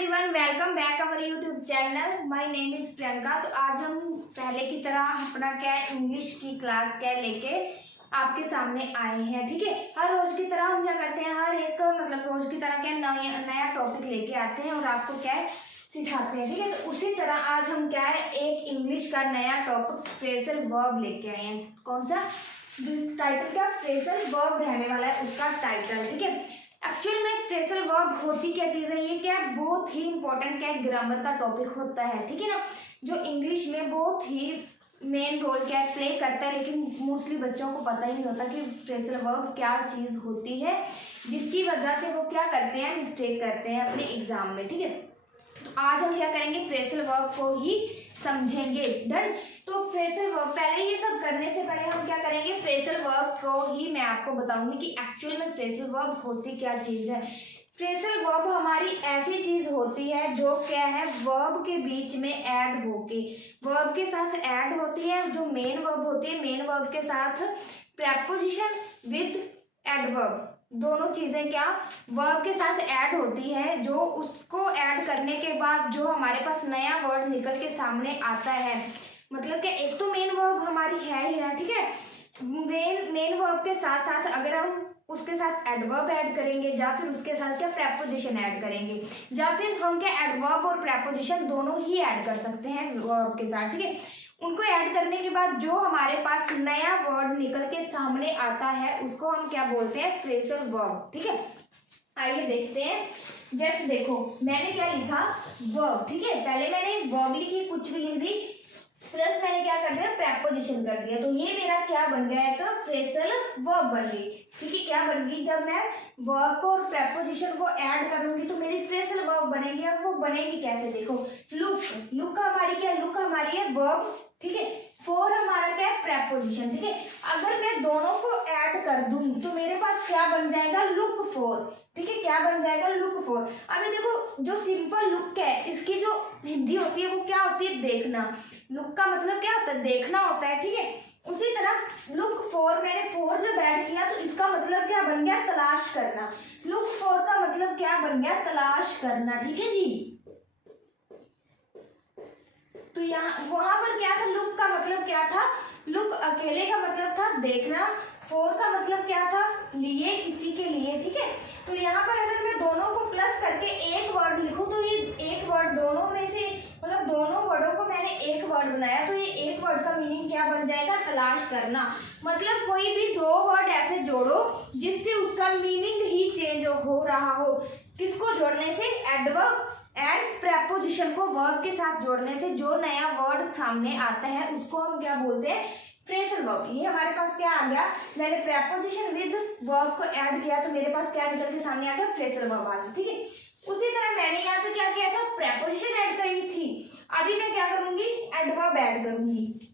Everyone, welcome back our YouTube channel. My name is Priyanka. तो आज हम पहले की तरह अपना क्या इंग्लिश की क्लास क्या लेके आपके सामने आए हैं। ठीक है, हर रोज की तरह हम क्या करते हैं, हर एक रोज की तरह क्या नया टॉपिक लेके आते हैं और आपको क्या है सिखाते हैं। ठीक है, तो उसी तरह आज हम क्या है एक इंग्लिश का नया टॉपिक फ्रेजल वर्ब लेके आए हैं। कौन सा टाइटल? क्या फ्रेजल वर्ब रहने वाला है उसका टाइटल। ठीक है, एक्चुअल में फ्रेजल वर्ब होती क्या चीज़ है, ये क्या बहुत ही इंपॉर्टेंट क्या ग्रामर का टॉपिक होता है। ठीक है ना, जो इंग्लिश में बहुत ही मेन रोल क्या प्ले करता है, लेकिन मोस्टली बच्चों को पता ही नहीं होता कि फ्रेजल वर्ब क्या चीज़ होती है, जिसकी वजह से वो क्या करते हैं, मिस्टेक करते हैं अपने एग्जाम में। ठीक है, तो आज हम क्या करेंगे, फ्रेजल वर्ब को ही समझेंगे। डन। तो फ्रेजल वर्ब, पहले ये सब करने से पहले हम क्या करेंगे, फ्रेजल वर्ब को ही मैं आपको बताऊंगी कि एक्चुअल में फ्रेजल वर्ब होती क्या चीज़ है। फ्रेजल वर्ब हमारी ऐसी चीज़ होती है जो क्या है वर्ब के बीच में ऐड होके, वर्ब के साथ ऐड होती है। जो मेन वर्ब होती है, मेन वर्ब के साथ प्रेपोजिशन विद एडवर्ब, दोनों चीजें क्या वर्ब के साथ ऐड होती है। जो उसको ऐड करने के बाद जो हमारे पास नया वर्ड निकल के सामने आता है, मतलब कि एक तो मेन वर्ब हमारी है ही है। ठीक है, मेन वर्ब के साथ साथ अगर हम उसके साथ एडवर्ब ऐड करेंगे, या फिर उसके साथ क्या प्रेपोजिशन ऐड करेंगे, या फिर हम क्या एडवर्ब और प्रेपोजिशन दोनों ही ऐड कर सकते हैं वर्ब के साथ। ठीक है, उनको ऐड करने के बाद जो हमारे पास नया वर्ड निकल के सामने आता है उसको हम क्या बोलते हैं, फ्रेजल वर्ब। ठीक है, आइए देखते हैं। जैसे देखो मैंने क्या लिखा, वर्ब। ठीक है, पहले मैंने वर्ब लिखी, कुछ भी लिख दी, प्लस मैंने क्या कर दिया, प्रेपोजिशन कर दिया, तो ये मेरा क्या बन गया, एक फ्रेजल वर्ब बन गई। ठीक है, क्या बन गई, जब मैं वर्ब को और प्रेपोजिशन को ऐड करूंगी तो मेरी फ्रेजल वर्ब बनेगी। अब वो बनेगी कैसे, देखो लुक, लुक हमारी क्या, लुक हमारी है वर्ब। ठीक है, फोर हमारा क्या है, प्रेपोजिशन। ठीक है, अगर मैं दोनों को ऐड कर दूं तो मेरे पास क्या बन जाएगा, लुक फोर। ठीक है, क्या बन जाएगा, लुक फोर। अभी देखो जो सिंपल लुक है, इसकी जो हिंदी होती है वो क्या होती है, देखना। लुक का मतलब क्या होता है, देखना होता है। ठीक है, उसी तरह लुक फोर, मैंने फोर जब ऐड किया तो इसका मतलब क्या बन गया, तलाश करना। लुक फोर का मतलब क्या बन गया, तलाश करना। ठीक है जी, तो यहाँ वहां पर क्या था, लुक का मतलब क्या था, लुक अकेले का मतलब था देखना, फोर का मतलब क्या था, लिए, किसी के लिए। ठीक है, तो यहाँ पर अगर मैं दोनों को प्लस करके एक वर्ड लिखूं तो ये एक वर्ड दोनों में से, मतलब दोनों वर्डों को मैंने एक वर्ड बनाया, तो ये एक वर्ड का मीनिंग क्या बन जाएगा, तलाश करना। मतलब कोई भी दो वर्ड ऐसे जोड़ो जिससे उसका मीनिंग ही चेंज हो रहा हो। किसको जोड़ने से, एडवर्ब एंड प्रेपोजिशन को वर्ब के साथ जोड़ने से जो नया वर्ड सामने आता है उसको हम क्या बोलते हैं, फ्रेजल वर्ब। ये हमारे पास क्या आ गया, मैंने प्रेपोजिशन विद वर्ब को ऐड किया तो मेरे पास क्या निकल के सामने आ गया, फ्रेजल वर्ब आ गया। ठीक है, उसी तरह मैंने यहाँ पे क्या किया था, प्रेपोजिशन ऐड करी थी, अभी मैं क्या करूंगी, एडवर्ब ऐड करूंगी।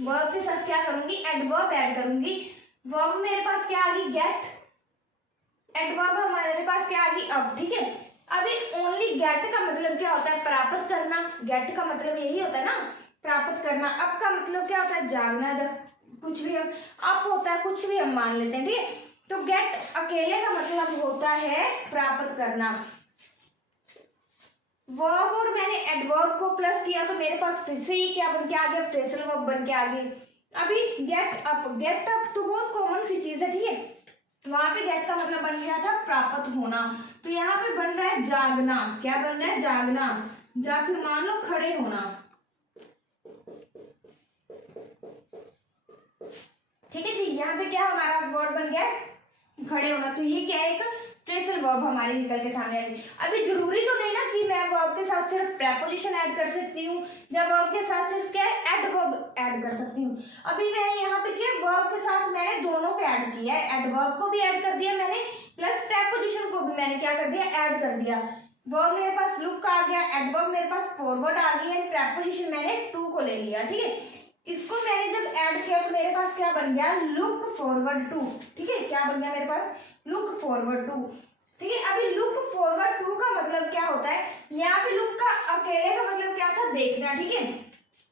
वर्ब के साथ क्या करूंगी, एडवर्ब ऐड करूंगी। वर्ब मेरे पास क्या आ गई, गेट, एडवर्ब हमारे पास क्या आ गई, अब। ठीक है, अभी ओनली गेट का मतलब क्या होता है, प्राप्त करना। गेट का मतलब यही होता है ना, प्राप्त करना। अब का मतलब क्या होता है, जागना। जब कुछ भी अप होता है, कुछ भी हम मान लेते हैं। ठीक है, तो गेट अकेले का मतलब होता है प्राप्त करना। वर्ब और मैंने एडवर्ब को प्लस किया तो मेरे पास फिर से ये क्या बन के आ गया, फ्रेजल वर्ब बन के आ गई। अभी गेट अप, गेट अप तो बहुत कॉमन सी चीज है। ठीक है, वहां पे गेट का मतलब बन गया था प्राप्त होना, तो यहाँ पे बन रहा है जागना। क्या बन रहा है, जागना, या फिर मान लो खड़े होना। ठीक है जी, यहाँ पे क्या हमारा वर्ड बन गया, खड़े होना। तो ये क्या है, एक फ्रेजल वर्ब हमारे निकल के सामने आ गई। अभी जरूरी तो नहीं ना कि मैं वर्ब के साथ सिर्फ प्रेपोजिशन ऐड कर सकती हूँ, या वर्ब के साथ सिर्फ क्या है, एडवर्ब ऐड कर सकती हूँ। अभी मैं यहाँ पे क्या, वर्ब के साथ मैंने दोनों को ऐड किया है, एडवर्ब को भी ऐड कर दिया मैंने, प्लस प्रेपोजिशन को भी मैंने क्या कर दिया, ऐड कर दिया। वर्ब मेरे पास लुक का आ गया, एडवर्ब मेरे पास फॉरवर्ड आ गई है, प्रेपोजिशन मैंने टू को ले लिया। ठीक है, इसको मैंने जब ऐड किया तो मेरे पास क्या बन गया, लुक फॉरवर्ड टू। ठीक है, क्या बन गया मेरे पास, लुक फॉरवर्ड टू। ठीक है, अभी लुक फॉरवर्ड टू का मतलब क्या होता है, यहाँ पे लुक का अकेले का मतलब क्या था, देखना। ठीक है,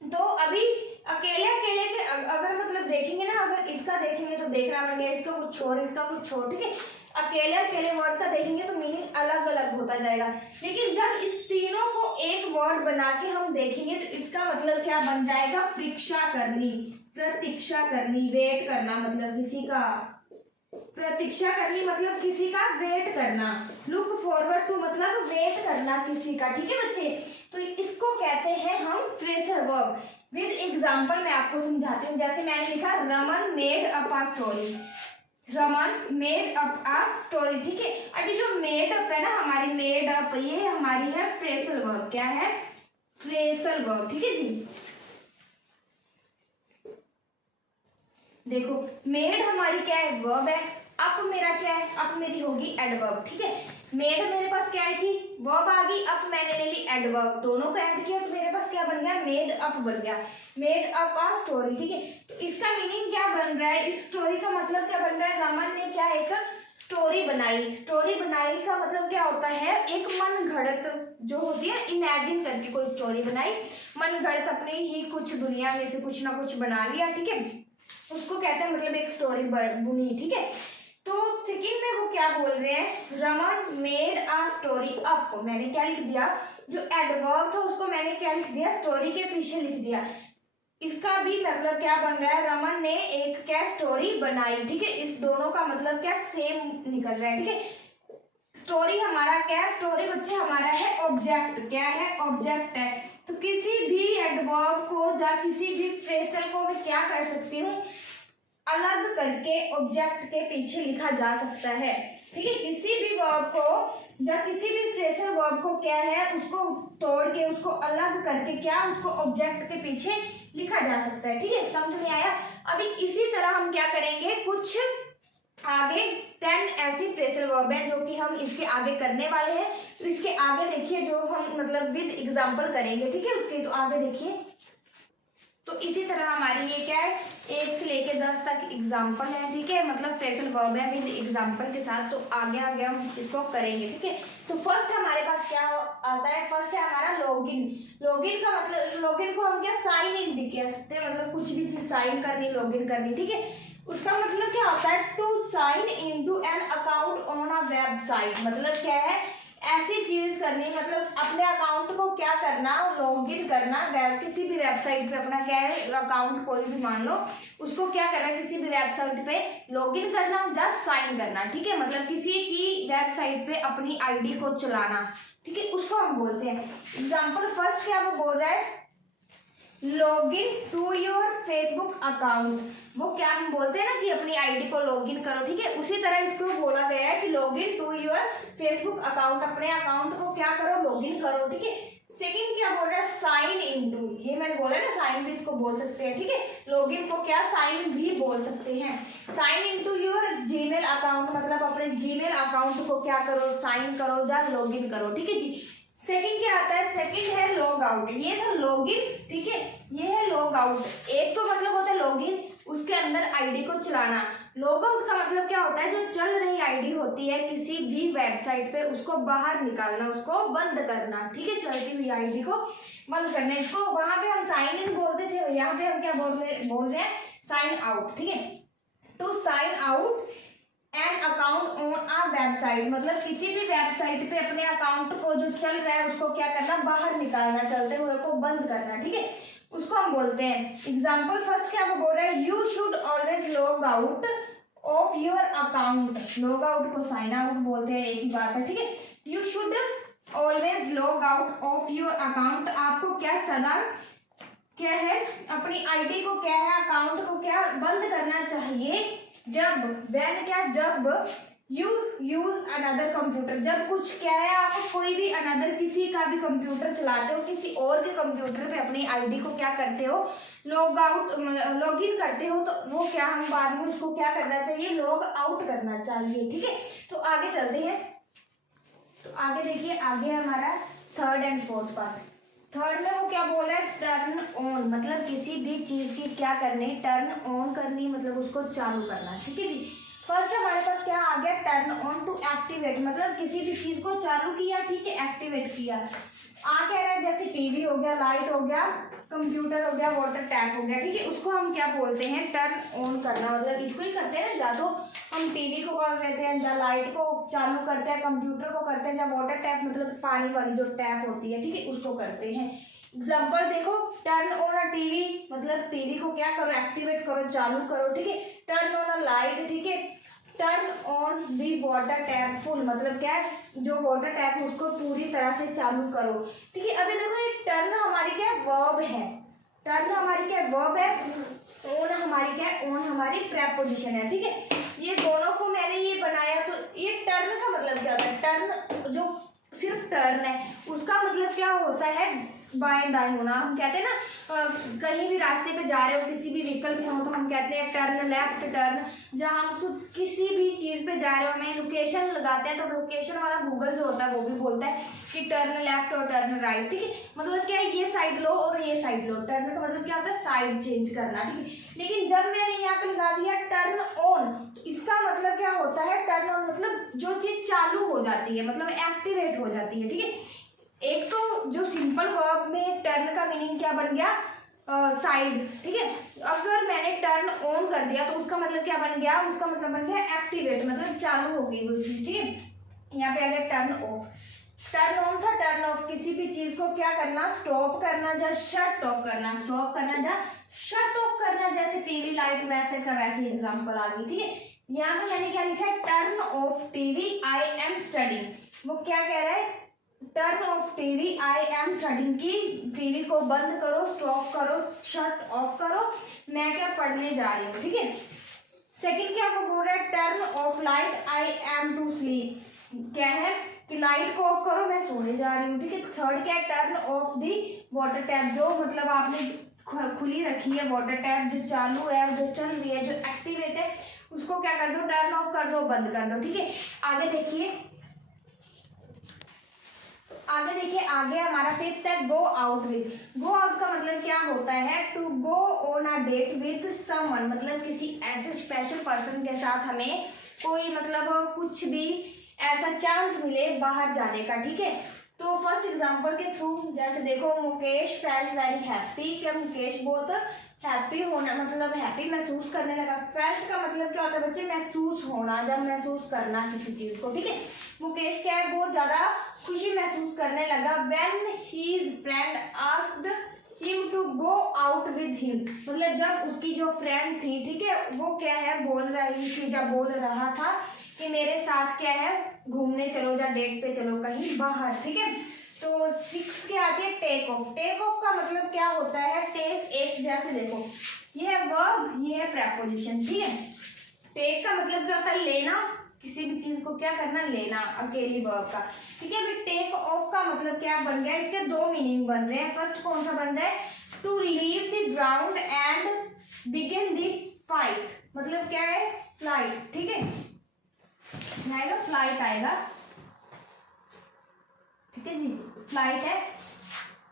तो अभी अकेले अकेले के अगर मतलब देखेंगे ना, अगर इसका देखेंगे तो देखना बन गया, इसका कुछ छोड़, इसका कुछ छोड़। ठीक है, अकेले अकेले वर्ड का देखेंगे तो मीनिंग अलग अलग होता जाएगा, लेकिन जब इस तीनों को एक वर्ड बना के हम देखेंगे तो इसका मतलब क्या बन जाएगा, प्रतीक्षा करनी, प्रतीक्षा करनी, वेट करना, मतलब किसी का, प्रतीक्षा करनी मतलब किसी का वेट करना, लुक फॉरवर्ड टू मतलब वेट करना किसी का, ठीक है बच्चे। तो इसको कहते हैं हम फ्रेजल वर्ब। विद एग्जांपल मैं आपको समझाती हूँ। जैसे मैंने लिखा Raman made up a story, Raman made up a story, ठीक है। अभी जो मेड अप है ना हमारी, मेड अप ये हमारी है फ्रेजल वर्ब। क्या है, फ्रेजल वर्ब, ठीक है जी। देखो मेड हमारी क्या है, वर्ब है। अप मेरा क्या है, अप मेरी होगी एडवर्ब, ठीक है। मेड मेरे पास क्या आई थी, वर्ब आ गई, अप मैंने ले ली एडवर्ब, दोनों को ऐड किया तो मेरे पास क्या बन गया, मेड अप बन गया, मेड अप अ स्टोरी, ठीक है। तो इसका मीनिंग क्या बन रहा है, इस स्टोरी का मतलब क्या बन रहा है, रमन ने क्या एक स्टोरी बनाई। स्टोरी बनाई का मतलब क्या होता है, एक मन घड़त जो होती है, इमेजिन करके कोई स्टोरी बनाई, मन घड़त अपनी ही कुछ दुनिया में से कुछ ना कुछ बना लिया, ठीक है, उसको कहते हैं मतलब एक स्टोरी बुनी, ठीक है। तो सेकंड में वो क्या बोल रहे हैं, Raman made a story up, मैंने क्या लिख दिया, जो एडवर्ब था उसको मैंने क्या लिख दिया, स्टोरी के पीछे लिख दिया। इसका भी मतलब क्या बन रहा है, रमन ने एक क्या स्टोरी बनाई, ठीक है। इस दोनों का मतलब क्या सेम निकल रहा है, ठीक है। स्टोरी हमारा क्या है, स्टोरी बच्चे हमारा है ऑब्जेक्ट, क्या है, ऑब्जेक्ट है। तो किसी भी एडवर्ब को या किसी भी फ्रेजल को मैं क्या कर सकती हूँ, अलग करके ऑब्जेक्ट के पीछे लिखा जा सकता है, ठीक है। किसी भी वर्ब को या किसी भी फ्रेजल वर्ब को क्या है, उसको तोड़ के उसको अलग करके क्या, उसको ऑब्जेक्ट के पीछे लिखा जा सकता है, ठीक है। समझ में आया। अभी इसी तरह हम क्या करेंगे, कुछ आगे 10 ऐसी फ्रेजल वर्ब है जो कि हम इसके आगे करने वाले हैं। तो इसके आगे देखिए जो हम मतलब विद एग्जांपल करेंगे, ठीक है, उसके तो आगे देखिए। तो इसी तरह हमारी ये क्या है, 1 से लेके 10 तक एग्जाम्पल है, ठीक है, मतलब फ्रेजल वर्ब है विद एग्जाम्पल के साथ। तो आगे आगे हम इसको करेंगे, ठीक है। तो फर्स्ट हमारे पास क्या आता है, फर्स्ट है हमारा लॉगिन। लॉगिन का मतलब, लॉगिन को हम क्या साइन इन भी कह सकते हैं, मतलब कुछ भी चीज साइन करनी, लॉगिन करनी, ठीक है। उसका मतलब क्या होता है, to sign into an account on a website, मतलब क्या है, ऐसी चीज करनी, मतलब अपने अकाउंट को क्या करना, लॉगिन करना, किसी भी वेबसाइट पे अपना क्या है अकाउंट कोई भी मान लो, उसको क्या करना, किसी भी वेबसाइट पे लॉगिन करना या साइन करना, ठीक है, मतलब किसी की वेबसाइट पे अपनी आईडी को चलाना, ठीक है, उसको हम बोलते हैं। एग्जाम्पल फर्स्ट क्या वो बोल रहा है, login to your Facebook account, वो क्या हम बोलते हैं ना कि अपनी आईडी को लॉगिन करो, ठीक है। उसी तरह इसको बोला गया है कि login to your Facebook account, अपने अकाउंट को क्या करो, लॉगिन करो, ठीक है। सेकंड क्या बोल रहा है, साइन इनटू, ये मैंने बोला ना साइन भी इसको बोल सकते हैं, ठीक है। लॉगिन को क्या साइन भी बोल सकते हैं। Sign into your Gmail account, मतलब अपने जीमेल अकाउंट को क्या करो, साइन करो या लॉगिन करो, ठीक है जी। सेकंड क्या आता है, सेकंड है लॉग आउट, ये था लॉगिन, ठीक है, ये है लॉग आउट। एक तो मतलब होता है लॉगिन, उसके अंदर आईडी को चलाना। लॉग आउट का मतलब क्या होता है, जो चल रही आईडी होती है किसी भी वेबसाइट पे, उसको बाहर निकालना, उसको बंद करना, ठीक है, चलती हुई आईडी को बंद करना। इसको वहां पे हम साइन इन बोलते थे, यहाँ पे हम क्या बोल रहे हैं, साइन आउट, ठीक है। To sign out an account on a website, मतलब किसी भी वेबसाइट पे अपने अकाउंट को जो चल रहा है उसको क्या करना, बाहर निकालना, चलते हुए को बंद करना, ठीक है, उसको हम बोलते हैं। एग्जाम्पल फर्स्ट क्या वो बोल रहा है, you should always log out of your account, log out को साइन आउट बोलते हैं, एक ही बात है, ठीक है। You should always log out of your account, आपको क्या सदा क्या है, अपनी आईडी को क्या है, अकाउंट को क्या बंद करना चाहिए, जब व्हेन क्या, जब यू यूज अनदर कंप्यूटर, जब कुछ क्या है आप कोई भी अनदर किसी का भी कंप्यूटर चलाते हो, किसी और के कंप्यूटर पे अपनी आईडी को क्या करते हो, लॉग आउट लॉग इन करते हो, तो वो क्या हम बाद में उसको क्या करना चाहिए, लॉग आउट करना चाहिए, ठीक है। तो आगे चलते हैं। तो आगे देखिए, आगे हमारा third and fourth part. Third में वो क्या बोल रहा है, टर्न ऑन, मतलब किसी भी चीज की क्या करनी, टर्न ऑन करनी, मतलब उसको चालू करना, ठीक है जी। फर्स्ट हमारे पास क्या आ गया, टर्न ऑन टू एक्टिवेट, मतलब किसी भी चीज को चालू किया, ठीक है, एक्टिवेट किया। आ कह रहा है जैसे टीवी हो गया, लाइट हो गया, कंप्यूटर हो गया, वाटर टैप हो गया, ठीक है, उसको हम क्या बोलते हैं, टर्न ऑन करना। मतलब इसको ही करते हैं, या तो हम टीवी को कर लेते हैं, या लाइट को चालू करते हैं, कंप्यूटर को करते हैं, या वाटर टैप मतलब पानी वाली जो टैप होती है, ठीक है, उसको करते हैं। एग्जाम्पल देखो, टर्न ऑन अ टीवी मतलब टीवी को क्या करो, एक्टिवेट करो, चालू करो, ठीक है। टर्न ऑन अ लाइट, ठीक है। Turn on the water tap full मतलब क्या है, जो वाटर टैप है उसको पूरी तरह से चालू करो, ठीक है। अभी देखो ये टर्न हमारी क्या है, वर्ब है। टर्न हमारी क्या है, वर्ब है। ऑन हमारी क्या है, ऑन हमारी प्रेपोजिशन है, ठीक है। ये दोनों को मैंने ये बनाया, तो ये टर्न का मतलब क्या होता है, टर्न जो सिर्फ टर्न है उसका मतलब क्या होता है, बाएं दाएं होना। हम कहते हैं ना, कहीं भी रास्ते पे जा रहे हो, किसी भी व्हीकल पे हो, तो हम कहते हैं टर्न लेफ्ट, टर्न। जहाँ हम खुद किसी भी चीज़ पे जा रहे हो, हमें लोकेशन लगाते हैं, तो लोकेशन वाला गूगल जो होता है वो भी बोलता है कि टर्न लेफ्ट और टर्न राइट, ठीक है। मतलब क्या है, ये साइड लो और ये साइड लो। टर्न का मतलब क्या होता है, साइड चेंज करना, ठीक है। लेकिन जब मैंने यहाँ पे लगा दिया टर्न ऑन, तो इसका मतलब क्या होता है, टर्न ऑन मतलब जो चीज़ चालू हो जाती है, मतलब एक्टिवेट हो जाती है, ठीक है। एक तो जो सिंपल वर्ब में टर्न का मीनिंग क्या बन गया, साइड, ठीक है। अगर मैंने टर्न ऑन कर दिया तो उसका मतलब क्या बन गया, उसका मतलब बन गया एक्टिवेट, मतलब चालू हो गई वो चीज, ठीक है। यहाँ पे आ गया टर्न ऑफ। टर्न ऑन था, टर्न ऑफ किसी भी चीज को क्या करना, स्टॉप करना, या शट ऑफ करना, स्टॉप करना या शट ऑफ करना, जैसे टीवी लाइट वैसे का वैसे एग्जाम्पल आ गई, ठीक है। यहाँ पे मैंने क्या लिखा है, turn of TV I am studying. वो क्या कह रहा है, turn of TV I am studying, की टीवी को बंद करो, स्टॉप करो, शट ऑफ करो, मैं क्या पढ़ने जा रही हूँ, ठीक है। सेकंड क्या वो बोल रहा है, turn off light I am to sleep, क्या है कि लाइट को ऑफ करो, मैं सोने जा रही हूँ, ठीक है। थर्ड क्या है, turn of the water tap, जो मतलब आपने खुली रखी है वाटर टैप, जो चालू है, जो चल रही है, जो एक्टिवेट है, उसको क्या कर दो, टर्न ऑफ कर दो, बंद कर दो, ठीक है। आगे देखिए, आगे हमारा फिफ्थ है go out with. Go out का मतलब क्या होता है, to go on a date with someone, मतलब किसी ऐसे स्पेशल पर्सन के साथ हमें कोई मतलब कुछ भी ऐसा चांस मिले बाहर जाने का, ठीक है। तो फर्स्ट एग्जांपल के थ्रू जैसे देखो, मुकेश फेल्ट वेरी हैप्पी, क्या मुकेश बहुत हैप्पी होना मतलब हैप्पी महसूस करने लगा। फेल्ट का मतलब क्या होता है बच्चे, महसूस होना, जब महसूस करना किसी चीज को, ठीक है। मुकेश क्या है, बहुत ज्यादा खुशी महसूस करने लगा। When his friend asked him to go out with him, मतलब जब उसकी जो फ्रेंड थी, ठीक है, वो क्या है बोल रही थी, जब बोल रहा था कि मेरे साथ क्या है घूमने चलो या डेट पे चलो कहीं बाहर, ठीक है। तो सिक्स के आगे टेक ऑफ। टेक ऑफ का मतलब क्या होता है, टेक एक, जैसे देखो ये है वर्ब, ये है प्रेपोजिशन, ठीक है। टेक का मतलब क्या होता है, लेना, किसी भी चीज को क्या करना, लेना, अकेली वर्ब का, ठीक है। अभी टेक ऑफ का मतलब क्या बन गया, इसके दो मीनिंग बन रहे हैं। फर्स्ट कौन सा बन रहा है, to leave the ground and begin the fight, मतलब क्या है, फ्लाइट, ठीक है, आएगा फ्लाइट आएगा, ठीक है जी, फ्लाइट है।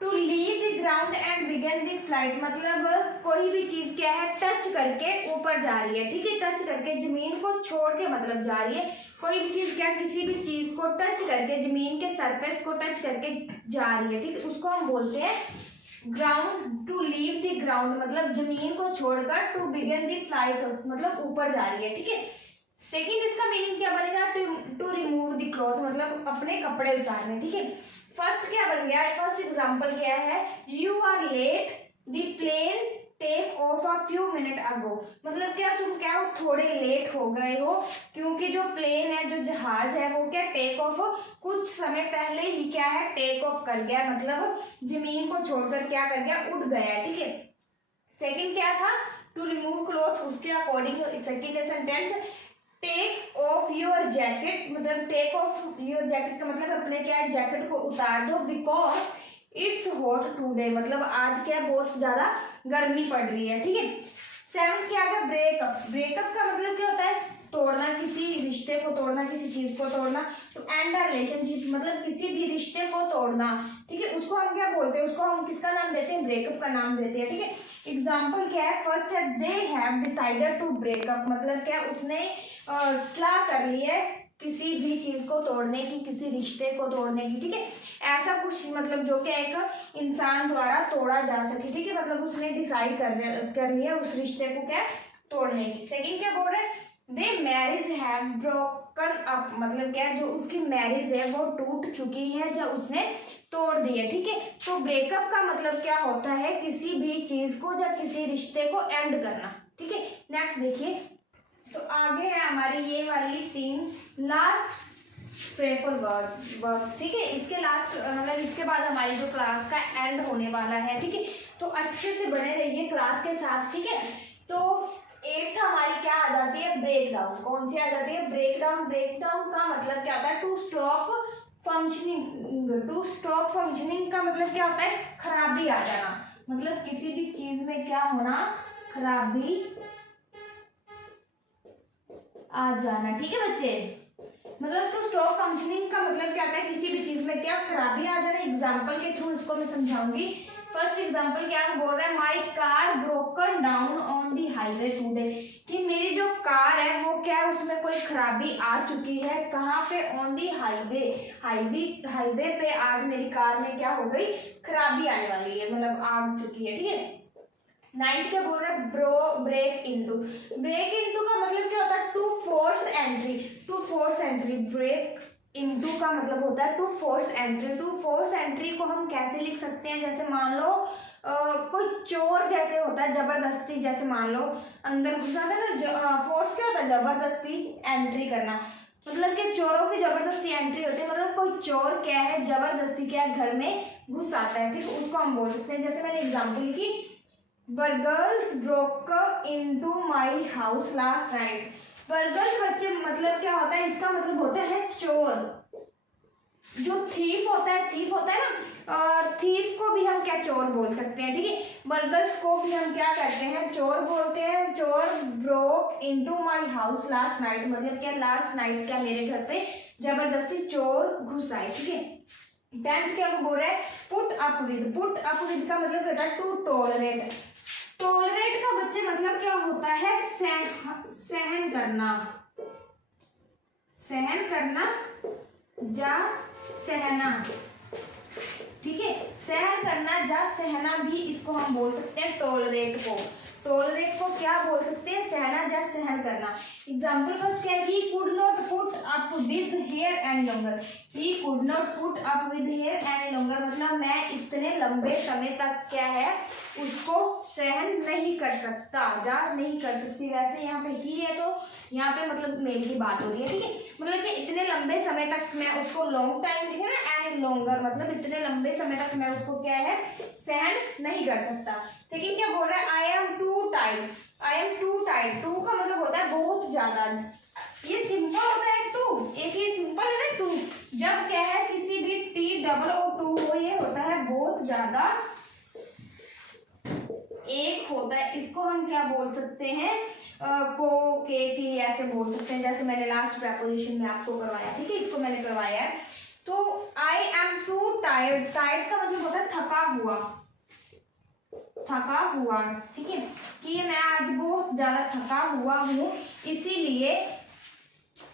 To leave the ground and begin the flight, मतलब कोई भी चीज क्या है, टच करके ऊपर जा रही है, ठीक है, टच करके जमीन को छोड़ के मतलब जा रही है। कोई भी चीज क्या, किसी भी चीज को टच करके, जमीन के सरफेस को टच करके जा रही है, ठीक है, उसको हम बोलते हैं ground. To leave the ground मतलब जमीन को छोड़कर, टू बिगिन द फ्लाइट मतलब ऊपर जा रही है, ठीक है। सेकेंड इसका मीनिंग क्या बनेगा, टू रिमूव द क्लॉथ मतलब अपने कपड़े उतारने, ठीक है। फर्स्ट क्या बन गया, फर्स्ट एग्जांपल क्या है, you are late the plane take off a few minute ago, मतलब क्या तुम क्या हो थोड़े लेट हो गए हो, क्योंकि जो प्लेन है, जो जहाज है, वो क्या टेक ऑफ कुछ समय पहले ही क्या है टेक ऑफ कर गया, मतलब जमीन को छोड़कर क्या कर गया, उड़ गया, ठीक है। सेकंड क्या था, टू रिमूव क्लॉथ, उसके according second sentence, take off your jacket, मतलब टेक ऑफ योर जैकेट का मतलब अपने क्या है, जैकेट को उतार दो, बिकॉज इट्स हॉट टुडे, मतलब आज क्या बहुत ज्यादा गर्मी पड़ रही है, ठीक है। सेवंथ क्या है, ब्रेकअप। ब्रेकअप का मतलब क्या होता है, तोड़ना, किसी रिश्ते को तोड़ना, किसी चीज को तोड़ना। तो एंड अ रिलेशनशिप मतलब किसी भी रिश्ते को तोड़ना, ठीक है, उसको उसको हम क्या बोलते हैं, उसको हम किसका नाम देते हैं, ब्रेकअप का नाम देते हैं, ठीक है। एग्जाम्पल क्या है, फर्स्ट है they have decided to break up, मतलब क्या उसने सलाह कर ली है किसी भी चीज को तोड़ने की, किसी रिश्ते को तोड़ने की, ठीक है। ऐसा कुछ मतलब जो कि एक इंसान द्वारा तोड़ा जा सके, ठीक है, मतलब उसने डिसाइड कर लिया उस रिश्ते को क्या तोड़ने की। सेकंड क्या बोल रहे हैं, दे मैरिज हैव ब्रोकन अप, मतलब क्या जो उसकी मैरिज है वो टूट चुकी है, जो उसने तोड़ दी है, ठीक है। तो ब्रेकअप का मतलब क्या होता है, किसी भी चीज को या किसी रिश्ते को एंड करना, ठीक है। नेक्स्ट देखिए, तो आगे है हमारी ये वाली 3 लास्ट फ्रेफल वर्ड्स, ठीक है। इसके लास्ट मतलब इसके बाद हमारी जो क्लास का एंड होने वाला है, ठीक है। तो अच्छे से बने रहिए क्लास के साथ, ठीक है। तो 8 हमारी क्या आ जाती है, ब्रेक डाउन। कौन सी आ जाती है, ब्रेक डाउन। ब्रेक डाउन का मतलब क्या होता है, to stop functioning. To stop functioning का मतलब क्या होता है, खराबी आ जाना, मतलब किसी भी चीज में क्या होना, खराबी आ जाना, ठीक है बच्चे। मतलब टू स्टॉप फंक्शनिंग का मतलब क्या होता है, किसी भी चीज में क्या खराबी आ जाना। एग्जांपल के थ्रू इसको मैं समझाऊंगी। फर्स्ट एग्जांपल क्या बोल रहा है, my car broken down on the highway today, कि मेरी जो कार है वो क्या है, उसमें कोई खराबी आ चुकी है। कहाँ पे, ऑन दी हाईवे पे आज मेरी कार में क्या हो गई, खराबी आने वाली है, मतलब आ चुकी है, ठीक है। 9th क्या बोल रहा है, ब्रेक इनटू। ब्रेक इनटू का मतलब क्या होता है, to force entry. To force entry, break into का मतलब होता है to force entry. To force entry को हम कैसे लिख सकते हैं, जैसे मान लो कोई चोर जैसे होता है, जबरदस्ती, जैसे मान लो अंदर घुस जाता है ना, फोर्स क्या होता है, जबरदस्ती एंट्री करना, मतलब कि चोरों की जबरदस्ती एंट्री होती है, मतलब कोई चोर क्या है, जबरदस्ती क्या है, घर में घुस आता है, ठीक, उसको हम बोल सकते हैं। जैसे मैंने एग्जाम्पल लिखी, burglars broke into my house last night. Burglars बच्चे मतलब क्या होता है, इसका मतलब होता है चोर। जो थीफ होता है ना, थीफ को भी हम क्या चोर बोल सकते हैं, ठीक है। बर्गल्स को भी हम क्या करते हैं, चोर बोलते हैं। चोर broke into my house last night, मतलब क्या लास्ट नाइट क्या मेरे घर पे जबरदस्ती चोर घुस आए, ठीक है। 10th क्या बोल रहा है, put up with. Put up with का मतलब होता है टू टॉलरेट। टॉलरेट का बच्चे मतलब क्या होता है, सहन करना, सहन करना जा सहना, ठीक है। सहन करना जा सहना भी इसको हम बोल सकते हैं टॉलरेट को। टॉलरेट को क्या बोल सकते हैं, सहना या सहन करना। एग्जाम्पल फर्स्ट क्या है, he could not put up with her any longer. He could not put up with her any longer, मतलब मैं इतने लंबे समय तक क्या है उसको सहन नहीं कर सकता, जा नहीं कर सकती। वैसे यहाँ पे ही है तो यहाँ पे मतलब मेल की बात हो रही है, ठीक है। मतलब कि इतने लंबे समय तक मैं उसको, लॉन्ग टाइम लिखे ना, एंड लॉन्गर, मतलब इतने लंबे समय तक मैं उसको क्या है सहन नहीं कर सकता। सेकंड क्या बोल रहा है, आई एम टू टाइड। आई एम टू टाइड, टू का मतलब होता है बहुत ज्यादा। ये सिंपल होता है टू, एक ये सिंपल है ना टू। जब क्या है किसी भी टी डबल ओ टू हो, ये होता है बहुत ज्यादा, एक होता है, इसको हम क्या बोल सकते हैं, को के की ऐसे बोल सकते हैं। जैसे मैंने लास्ट प्रेपोजिशन में आपको करवाया, ठीक है, इसको मैंने करवाया है। तो आई एम टू टायर्ड। टायर्ड का मतलब होता है थका हुआ, थका हुआ, ठीक है, कि मैं आज बहुत ज्यादा थका हुआ हूँ, इसीलिए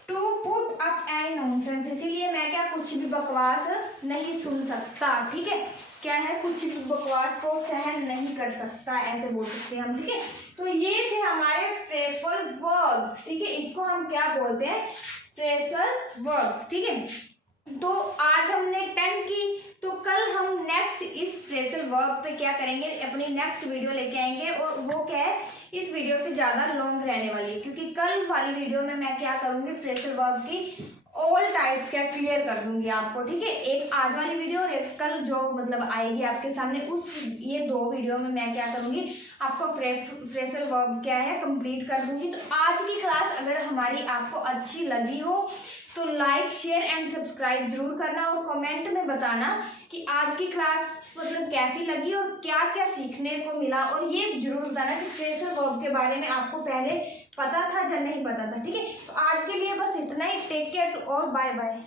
to put up any nonsense, इसीलिए मैं क्या कुछ भी बकवास नहीं सुन सकता, ठीक है। क्या है, कुछ भी बकवास को सहन नहीं कर सकता, ऐसे बोल सकते हैं हम, ठीक है। तो ये थे हमारे फ्रेजल वर्ब्स, ठीक है, इसको हम क्या बोलते हैं, फ्रेजल वर्ब्स, ठीक है। तो आज हमने 10 की, तो कल हम नेक्स्ट इस फ्रेजल वर्ब पे क्या करेंगे, अपनी नेक्स्ट वीडियो लेके आएंगे, और वो क्या है इस वीडियो से ज्यादा लॉन्ग रहने वाली है, क्योंकि कल वाली वीडियो में मैं क्या करूंगी, फ्रेजल वर्ब की ऑल टाइप्स क्या क्लियर कर दूंगी आपको, ठीक है। एक आज वाली वीडियो और एक कल जो मतलब आएगी आपके सामने, उस ये 2 वीडियो में मैं क्या करूंगी, आपको फ्रेजल वर्ब क्या है कंप्लीट कर दूंगी। तो आज की क्लास अगर हमारी आपको अच्छी लगी हो तो लाइक शेयर एंड सब्सक्राइब जरूर करना, और कमेंट में बताना कि आज की क्लास मतलब कैसी लगी और क्या क्या सीखने को मिला, और ये जरूर बताना कि फ्रेजल वर्ब के बारे में आपको पहले पता था या नहीं पता था, ठीक है। तो आज के लिए बस इतना ही, टेक केयर और बाय बाय।